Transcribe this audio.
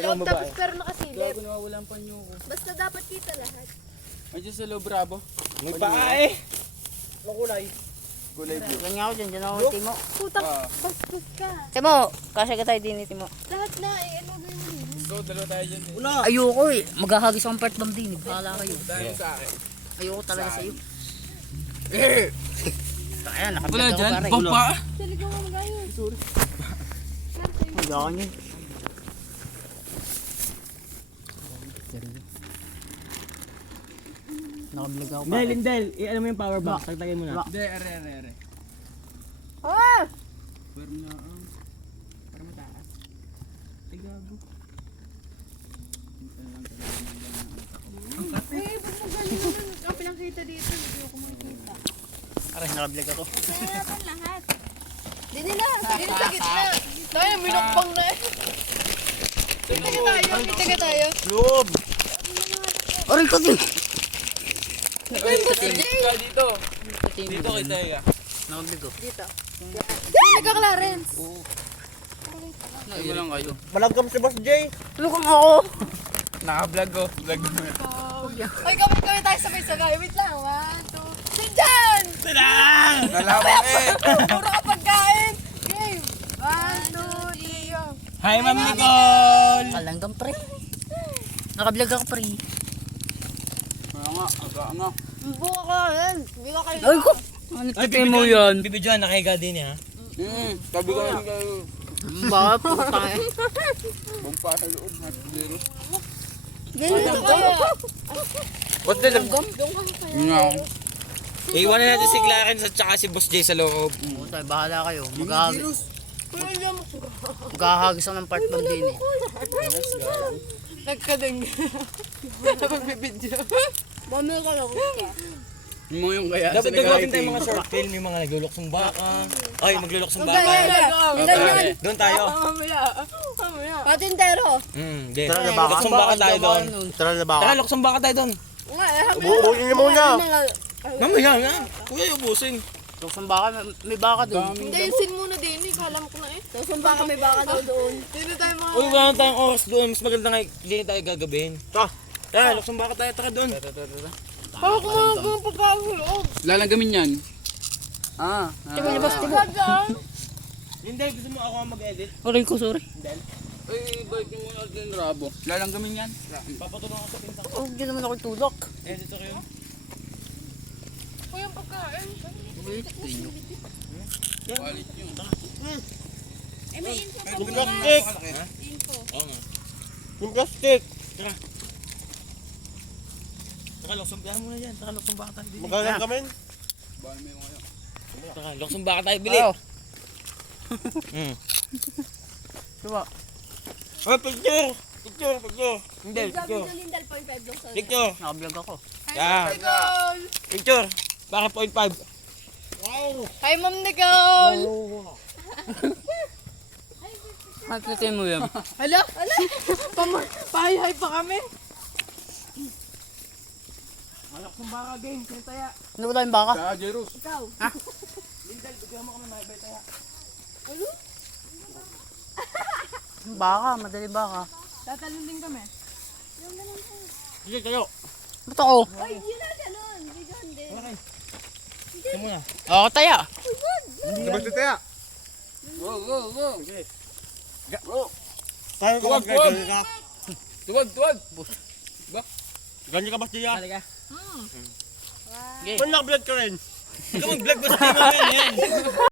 loob tapos pero nakasilip. Gago, nawawala ang panyo ko. Basta dapat kita lahat. Medyo sa loob, Bravo. May paa eh. Anong kulay? Kulay blue. Ganyan ako dyan, dyan ako Timo. Putang bastos ka. Timo, kasya ka tayo din Timo. Lahat na eh. Ano ba yun? So, dalawa tayo dyan. Una. Ayoko eh, maghahagis akong part bomb din. Bahala kayo. Dahil sa akin. Ayoko talaga sa'yo. Kaya, Wala nakablog ako dyan, pare. bamba. Sa ligaw mo magayon. Sorry. Magakan yun. Nakablog ako pare. Lindel, ano mo yung power box? Tagtagin mo na. Hindi, are. Ah! Pero na, para mataas. Ay, gago. Eh, ba't mo galing nun? Ang pinangkita dito. Hindi ko makikita. Pare, nakablog ako. Kaya natin lahat. Dini na. Dini sa gitna. Tayo, minukbang na eh. Kita tayo. Loob. Aray ko din! Ka dito. Dito kay Taya. Nakablog ako. Dito. Dini, nagka-Clarence. Ay, mo lang kayo. Malagam si Boss Jay. Tulungan ako! Naka-vlog ko. Vlog mo. Ay, kami tayo sabay-sabay. Wait lang. 1, 2. Sinjan! Nalaman eh. Puro ka pagkain. Game. 1, 2, 3, go. Hi, Ma'am Nicole. Kalanggam pre. Nakablog ako pre. Aga. Buka ka yan. Hindi ka kayo. Ay ko! Ano tipin mo yan? Bibidyoan, nakahiga din ha. Sabi ko lang kayo. Baka puta eh. Bumpa sa loob. Zero. Dito kayo. What's the Kalanggam? No. Iwan na natin si Clarence at saka si Boss Jay sa loob. Puta, bahala kayo. Maghahagis ako ng part bomb din eh. Nagkadeng. Napagbibidyo. Mamil ka lang. Yung mga yung kaya. Dapat gagawin tayo mga short film, yung mga nagluluksong baka. Ay, magluluksong baka. Doon tayo. Mamaya. Patintero. Di. Luksong baka tayo doon. Tara na Tara, luksong baka tayo doon. Ubuhin niyo muna. Mamaya nga. Kuya, ubusin. Luksong baka, may baka doon. Hindi, yung sin muna din. Kala mo ko na eh. Tapos baka may baka daw doon. Dito tayo mga... Uy, wala na tayong oras doon. Mas maganda nga, hindi na tayo gagabihin. Tara, luksong baka tayo. Tara doon. Hawak mo mga pagkakakulog. Lalanggamin yan. Labas, Hindi, gusto mo ako mag-edit? Aray ko, sorry. Ay, balik niyo muna din, Rabo. Lalanggamin yan. Papatulong ako sa pinsa ko. Oh, hindi naman ako tulak. Edit ako yun. Uy, yung pagkain. Quality yun. Eh, may info pa Yung ba? plastic! Info. Oo nga. Yung plastic! Tara. Tara, luksong baka muna yan. Tara, luksong baka tayo. Bili. Magalang kami? Baka may mga yan. Tara, luksong baka tayo. Bili. Diba? Oh, picture! Picture! Hindi, Sabi picture. na Lindal 0.5 lang sa'yo. Picture! Nakablog ako. Yeah. Nicole! Picture! Baka 0.5. Hi, Ma'am Nicole! Hakitin mo yan. Hala? Hala? Pahay-hay pa kami. Luksong baka, game. Kaya tayo. Ano ba tayong baka? Kaya, Jeros. Ikaw. Lindal, bigyan mo kami maibay tayo. Baka, madali baka. Tatalon din kami. Sige, kayo. Ba't ako? Ay, yun na ganun. Hindi ganun din. Okay. Ito muna. Oo, taya. Labas na tayo. Go. Okay. Tayo Tuwag. Tuwag. Ganyan ka ba siya? Halika. Kung naka-vlog ka rin. Ikaw mag-vlog ba sa tingin mo yan?